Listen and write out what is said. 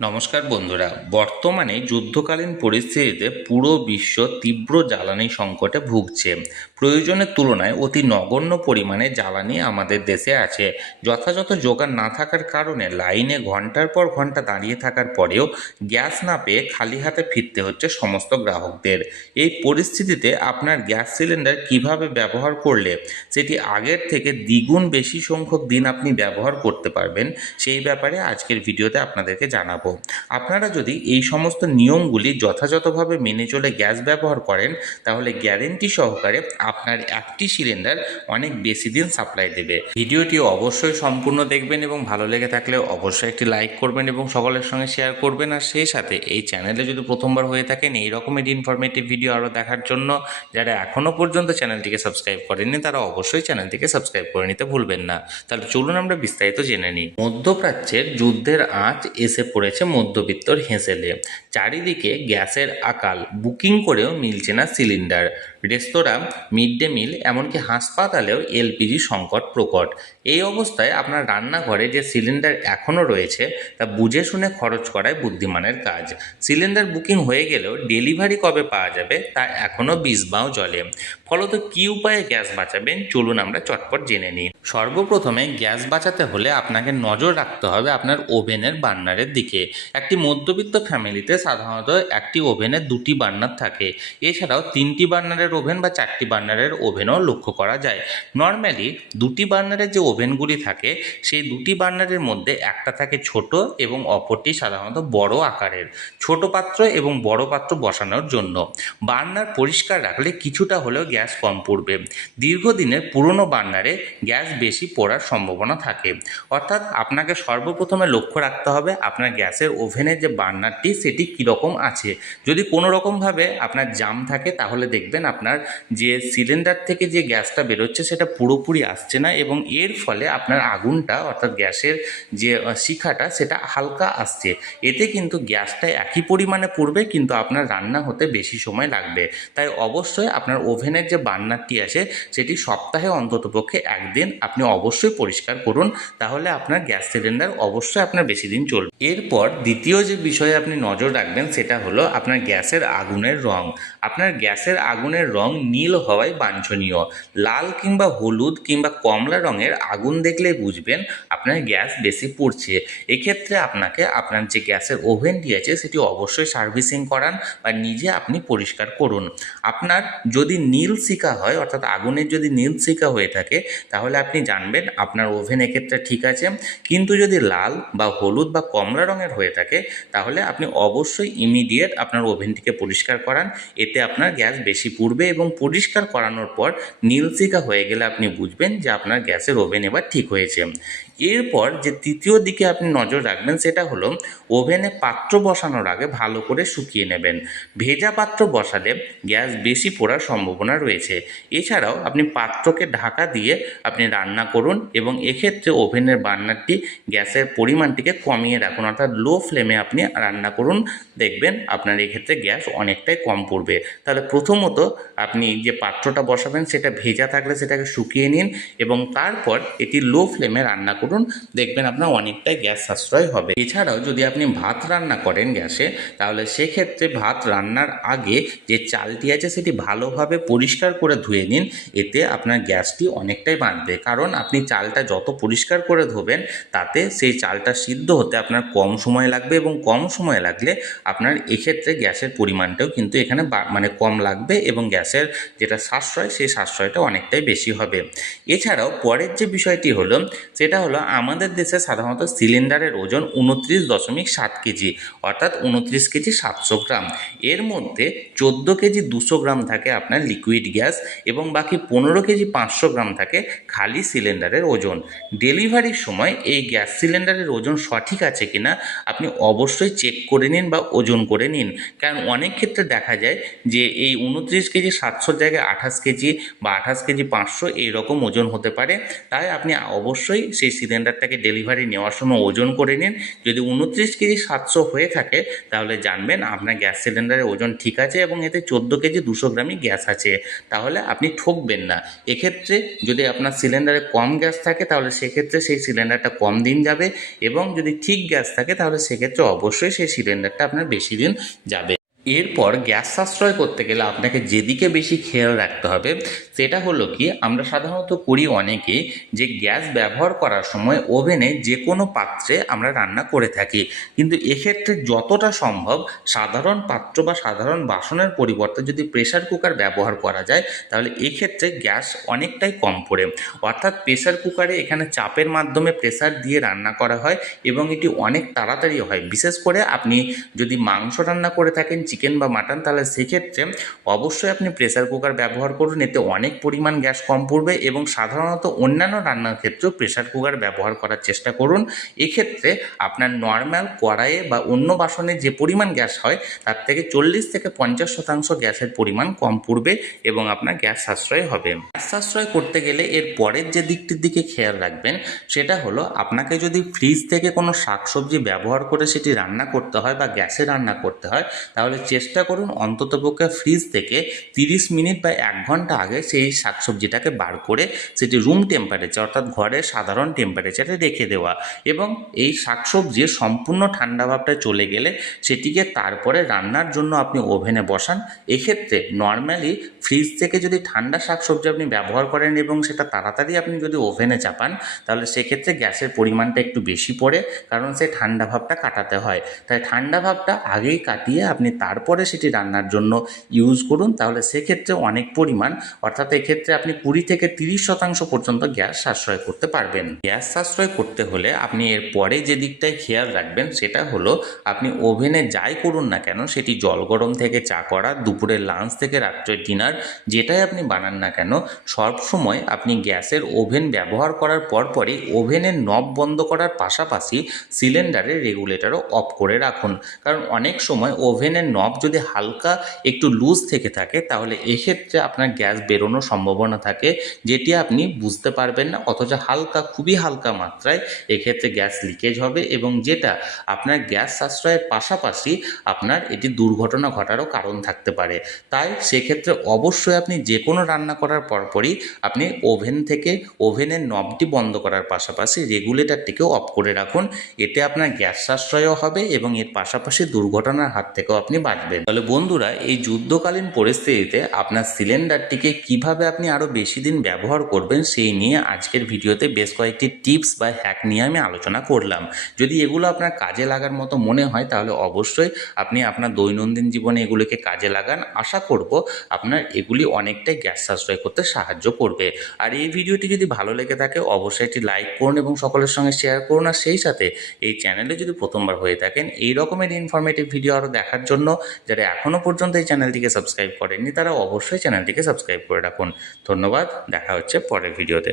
নমস্কার বন্ধুরা, বর্তমানে যুদ্ধকালীন পরিস্থিতিতে পুরো বিশ্ব তীব্র জ্বালানি সংকটে ভুগছে। প্রয়োজনের তুলনায় অতি নগণ্য পরিমাণে জ্বালানি আমাদের দেশে আছে। যথাযথ জোগান না থাকার কারণে লাইনে ঘন্টার পর ঘন্টা দাঁড়িয়ে থাকার পরেও গ্যাস না পেয়ে খালি হাতে ফিরতে হচ্ছে সমস্ত গ্রাহকদের। এই পরিস্থিতিতে আপনার গ্যাস সিলিন্ডার কিভাবে ব্যবহার করলে সেটি আগের থেকে দ্বিগুণ বেশি সংখ্যক দিন আপনি ব্যবহার করতে পারবেন, সেই ব্যাপারে আজকের ভিডিওতে আপনাদেরকে জানাবো। আপনারা যদি এই সমস্ত নিয়মগুলি যথাযথভাবে মেনে চলে গ্যাস ব্যবহার করেন, তাহলে গ্যারেন্টি সহকারে আপনার একটি সিলিন্ডার অনেক বেশি দিন সাপ্লাই দেবে। ভিডিওটি অবশ্যই সম্পূর্ণ দেখবেন এবং ভালো লেগে থাকলে অবশ্যই একটি লাইক করবেন এবং সকলের সঙ্গে শেয়ার করবেন। আর সেই সাথে এই চ্যানেলে যদি প্রথমবার হয়ে থাকেন এই রকমের ইনফরমেটিভ ভিডিও আরও দেখার জন্য যারা এখনও পর্যন্ত চ্যানেলটিকে সাবস্ক্রাইব করেননি তারা অবশ্যই চ্যানেলটিকে সাবস্ক্রাইব করে নিতে ভুলবেন না। তাহলে চলুন আমরা বিস্তারিত জেনে নিই। মধ্যপ্রাচ্যের যুদ্ধের আঁচ এসে পড়েছে মধ্যবিত্তর হেঁসেলে। চারিদিকে গ্যাসের আকাল, বুকিং করেও মিলছে না সিলিন্ডার। রেস্তোরাঁ, মিড ডে মিল, এমনকি হাসপাতালেও এলপিজি সংকট প্রকট। এই অবস্থায় আপনার রান্নাঘরে যে সিলিন্ডার এখনও রয়েছে তা বুঝে শুনে খরচ করাই বুদ্ধিমানের কাজ। সিলিন্ডার বুকিং হয়ে গেলেও ডেলিভারি কবে পাওয়া যাবে তা এখনও বিষ-বাও জলে। ফলত কী উপায়ে গ্যাস বাঁচাবেন, চলুন আমরা চটপট জেনে নিই। সর্বপ্রথমে গ্যাস বাঁচাতে হলে আপনাকে নজর রাখতে হবে আপনার ওভেনের বার্নারের দিকে। একটি মধ্যবিত্ত ফ্যামিলিতে সাধারণত একটি ওভেনে দুটি বার্নার থাকে। এছাড়াও 3টি বার্নারের ওভেন বা 4টি বার্নারের ওভেনও লক্ষ্য করা যায়। নর্মালি দুটি বার্নারের যে ওভেনগুলি থাকে সেই দুটি বার্নারের মধ্যে একটা থাকে ছোট এবং অপরটি সাধারণত বড় আকারের। ছোট পাত্র এবং বড় পাত্র বসানোর জন্য বার্নার পরিষ্কার রাখলে কিছুটা হলেও গ্যাস কম পড়বে। দীর্ঘদিনের পুরনো বার্নারে গ্যাস বেশি পড়ার সম্ভাবনা থাকে। অর্থাৎ আপনাকে সর্বপ্রথমে লক্ষ্য রাখতে হবে আপনার গ্যাসের ওভেনের যে বার্নারটি সেটি কীরকম আছে। যদি কোনো রকমভাবে আপনার জাম থাকে তাহলে দেখবেন আপনার যে সিলিন্ডার থেকে যে গ্যাসটা বেরোচ্ছে সেটা পুরোপুরি আসছে না এবং এর ফলে আপনার আগুনটা অর্থাৎ গ্যাসের যে শিখাটা সেটা হালকা আসছে। এতে কিন্তু গ্যাসটা একই পরিমাণে পড়বে কিন্তু আপনার রান্না হতে বেশি সময় লাগবে। তাই অবশ্যই আপনার ওভেনের যে বার্নারটি আছে সেটি সপ্তাহে অন্ততপক্ষে একদিন আপনি অবশ্যই পরিষ্কার করুন, তাহলে আপনার গ্যাস সিলিন্ডার অবশ্যই আপনার বেশি দিন চলবে। এরপর দ্বিতীয় যে বিষয়ে আপনি নজর রাখবেন সেটা হলো আপনার গ্যাসের আগুনের রং। আপনার গ্যাসের আগুনের রং নীল হওয়াই বাঞ্ছনীয়। লাল কিংবা হলুদ কিংবা কমলা রঙের আগুন দেখলেই বুঝবেন আপনার গ্যাস বেশি পুড়ছে। এক্ষেত্রে আপনাকে আপনার যে গ্যাসের ওভেনটি আছে সেটি অবশ্যই সার্ভিসিং করান বা নিজে আপনি পরিষ্কার করুন। আপনার যদি নীল শিখা হয় অর্থাৎ আগুনের যদি নীল শিখা হয়ে থাকে তাহলে আপনি জানবেন আপনার ওভেন এক্ষেত্রে ঠিক আছে। কিন্তু যদি লাল বা হলুদ বা কমলা রঙের হয়ে থাকে তাহলে আপনি অবশ্যই ইমিডিয়েট আপনার ওভেনটিকে পরিষ্কার করান। এতে আপনার গ্যাস বেশি পুড়বে এবং পরিষ্কার করানোর পর নীল শিখা হয়ে গেলে আপনি বুঝবেন যে আপনার গ্যাসের ওভেন এবার ঠিক হয়েছে। এরপর যে তৃতীয় দিকে আপনি নজর রাখবেন সেটা হলো ওভেনে পাত্র বসানোর আগে ভালো করে শুকিয়ে নেবেন। ভেজা পাত্র বসালে গ্যাস বেশি পড়ার সম্ভাবনা রয়েছে। এছাড়াও আপনি পাত্রকে ঢাকা দিয়ে আপনি রান্না করুন এবং এক্ষেত্রে ওভেনের বার্নারটি গ্যাসের পরিমাণটিকে কমিয়ে রাখুন, অর্থাৎ লো ফ্লেমে আপনি রান্না করুন। দেখবেন আপনার এক্ষেত্রে গ্যাস অনেকটাই কম পড়বে। তাহলে প্রথমত আপনি যে পাত্রটা বসাবেন সেটা ভেজা থাকলে সেটাকে শুকিয়ে নিন এবং তারপর এটি লো ফ্লেমে রান্না করুন, দেখবেন আপনার অনেকটাই গ্যাস সাশ্রয় হবে। এছাড়াও যদি আপনি ভাত রান্না করেন গ্যাসে তাহলে সেক্ষেত্রে ভাত রান্নার আগে যে চালটি আছে সেটি ভালোভাবে পরিষ্কার করে ধুয়ে নিন। এতে আপনার গ্যাসটি অনেকটাই বাঁচবে, কারণ আপনি চালটা যত পরিষ্কার করে ধোবেন তাতে সেই চালটা সিদ্ধ হতে আপনার কম সময় লাগবে এবং কম সময় লাগলে আপনার এক্ষেত্রে গ্যাসের পরিমাণটাও কিন্তু এখানে কম লাগবে এবং গ্যাসের যেটা সাশ্রয় সেই সাশ্রয়টা অনেকটাই বেশি হবে। এছাড়াও পরের যে বিষয়টি হলো সেটা হলো আমাদের দেশে সাধারণত সিলিন্ডারের ওজন 29.7 কেজি, অর্থাৎ 29 কেজি 700 গ্রাম। এর মধ্যে 14 কেজি 200 গ্রাম থাকে আপনার লিকুইড গ্যাস এবং বাকি 15 কেজি 500 গ্রাম থাকে খালি সিলিন্ডারের ওজন। ডেলিভারির সময় এই গ্যাস সিলিন্ডারের ওজন সঠিক আছে কিনা আপনি অবশ্যই চেক করে নিন বা ওজন করে নিন, কারণ অনেক ক্ষেত্রে দেখা যায় যে এই 29 কেজি 700 জায়গায় 28 কেজি বা 28 কেজি 500 এইরকম ওজন হতে পারে। তাই আপনি অবশ্যই সেই সিলিন্ডারটাকে ডেলিভারি নেওয়ার সময় ওজন করে নিন। যদি 29 কেজি 700 হয়ে থাকে তাহলে জানবেন আপনার গ্যাস সিলিন্ডারের ওজন ঠিক আছে এবং এতে 14 কেজি 200 গ্রামই গ্যাস আছে, তাহলে আপনি ঠকবেন না। এক্ষেত্রে যদি আপনার সিলিন্ডারে কম গ্যাস থাকে তাহলে সেক্ষেত্রে সেই সিলিন্ডারটা কম দিন যাবে, এবং যদি ঠিক গ্যাস থাকে তাহলে সেক্ষেত্রে অবশ্যই সেই সিলিন্ডারটা আপনার বেশি দিন যাবে। এরপর গ্যাস সাশ্রয় করতে গেলে আপনাকে যেদিকে বেশি খেয়াল রাখতে হবে সেটা হলো কি, আমরা সাধারণত করি অনেকেই যে গ্যাস ব্যবহার করার সময় ওভেনে যে কোনো পাত্রে আমরা রান্না করে থাকি, কিন্তু এক্ষেত্রে যতটা সম্ভব সাধারণ পাত্র বা সাধারণ বাসনের পরিবর্তে যদি প্রেসার কুকার ব্যবহার করা যায় তাহলে এক্ষেত্রে গ্যাস অনেকটাই কম পড়ে। অর্থাৎ প্রেসার কুকারে এখানে চাপের মাধ্যমে প্রেসার দিয়ে রান্না করা হয় এবং এটি অনেক তাড়াতাড়ি হয়। বিশেষ করে আপনি যদি মাংস রান্না করে থাকেন, চিকেন বা মাটন, তাহলে সেক্ষেত্রে অবশ্যই আপনি প্রেসার কুকার ব্যবহার করুন, এতে অনেক পরিমাণ গ্যাস কম পড়বে। এবং সাধারণত অন্যান্য রান্নার ক্ষেত্রেও প্রেসার কুকার ব্যবহার করার চেষ্টা করুন। এক্ষেত্রে আপনার নর্মাল কড়াইয়ে বা অন্য বাসনে যে পরিমাণ গ্যাস হয় তার থেকে 40 থেকে 50% গ্যাসের পরিমাণ কম পড়বে এবং আপনার গ্যাস সাশ্রয় হবে। গ্যাস সাশ্রয় করতে গেলে এর পরের যে দিকটির দিকে খেয়াল রাখবেন সেটা হলো, আপনাকে যদি ফ্রিজ থেকে কোনো শাকসবজি ব্যবহার করে সেটি রান্না করতে হয় বা গ্যাসে রান্না করতে হয় তাহলে চেষ্টা করুন অন্ততপক্ষে ফ্রিজ থেকে 30 মিনিট বা 1 ঘন্টা আগে সেই শাকসবজিটাকে বার করে সেটি রুম টেম্পারেচার অর্থাৎ ঘরের সাধারণ টেম্পারেচারে রেখে দেওয়া, এবং এই শাকসবজির সম্পূর্ণ ঠান্ডা ভাবটা চলে গেলে সেটিকে তারপরে রান্নার জন্য আপনি ওভেনে বসান। এক্ষেত্রে নর্মালি ফ্রিজ থেকে যদি ঠান্ডা শাকসবজি আপনি ব্যবহার করেন এবং সেটা তাড়াতাড়ি আপনি যদি ওভেনে চাপান তাহলে সেক্ষেত্রে গ্যাসের পরিমাণটা একটু বেশি পড়ে, কারণ সেই ঠান্ডা ভাবটা কাটাতে হয়। তাই ঠান্ডা ভাবটা আগেই কাটিয়ে আপনি তারপরে সেটি রান্নার জন্য ইউজ করুন, তাহলে সেক্ষেত্রে অনেক পরিমাণ, অর্থাৎ এক্ষেত্রে আপনি 20 থেকে 30% পর্যন্ত গ্যাস সাশ্রয় করতে পারবেন। গ্যাস সাশ্রয় করতে হলে আপনি এর পরে যে দিকটায় খেয়াল রাখবেন সেটা হলো, আপনি ওভেনে যাই করুন না কেন, সেটি জল গরম থেকে চা করা, দুপুরের লাঞ্চ থেকে রাত্রের ডিনার, যেটাই আপনি বানান না কেন, সবসময় আপনি গ্যাসের ওভেন ব্যবহার করার পরপরই ওভেনের নব বন্ধ করার পাশাপাশি সিলিন্ডারের রেগুলেটরও অফ করে রাখুন। কারণ অনেক সময় ওভেনের নব যদি হালকা একটু লুজ থেকে থাকে তাহলে এক্ষেত্রে আপনার গ্যাস বেরোনোর সম্ভাবনা থাকে, যেটি আপনি বুঝতে পারবেন না, অথচ হালকা, খুবই হালকা মাত্রায় এক্ষেত্রে গ্যাস লিকেজ হবে এবং যেটা আপনার গ্যাস সাশ্রয়ের পাশাপাশি আপনার এটি দুর্ঘটনা ঘটারও কারণ থাকতে পারে। তাই সেক্ষেত্রে অবশ্যই আপনি যে কোনো রান্না করার পরপরই আপনি ওভেন থেকে ওভেনের নবটি বন্ধ করার পাশাপাশি রেগুলেটরটিকেও অফ করে রাখুন। এতে আপনার গ্যাস সাশ্রয়ও হবে এবং এর পাশাপাশি দুর্ঘটনার হাত থেকেও আপনি বাঁচবেন। তাহলে বন্ধুরা, এই যুদ্ধকালীন পরিস্থিতিতে আপনার সিলিন্ডারটিকে কিভাবে আপনি আরও বেশি দিন ব্যবহার করবেন সেই নিয়ে আজকের ভিডিওতে বেশ কয়েকটি টিপস বা হ্যাক নিয়ে আমি আলোচনা করলাম। যদি এগুলো আপনার কাজে লাগার মতো মনে হয় তাহলে অবশ্যই আপনি আপনার দৈনন্দিন জীবনে এগুলোকে কাজে লাগান। আশা করব আপনার এগুলি অনেকটাই গ্যাস সাশ্রয় করতে সাহায্য করবে। আর এই ভিডিওটি যদি ভালো লেগে থাকে অবশ্যই একটি লাইক করুন এবং সকলের সঙ্গে শেয়ার করুন। আর সেই সাথে এই চ্যানেলে যদি প্রথমবার হয়ে থাকেন এই রকমের ইনফরমেটিভ ভিডিও আরও দেখার জন্য যারা এখনও পর্যন্ত এই চ্যানেলটিকে সাবস্ক্রাইব করেননি তারা অবশ্যই চ্যানেলটিকে সাবস্ক্রাইব করে রাখুন। ধন্যবাদ, দেখা হচ্ছে পরের ভিডিওতে।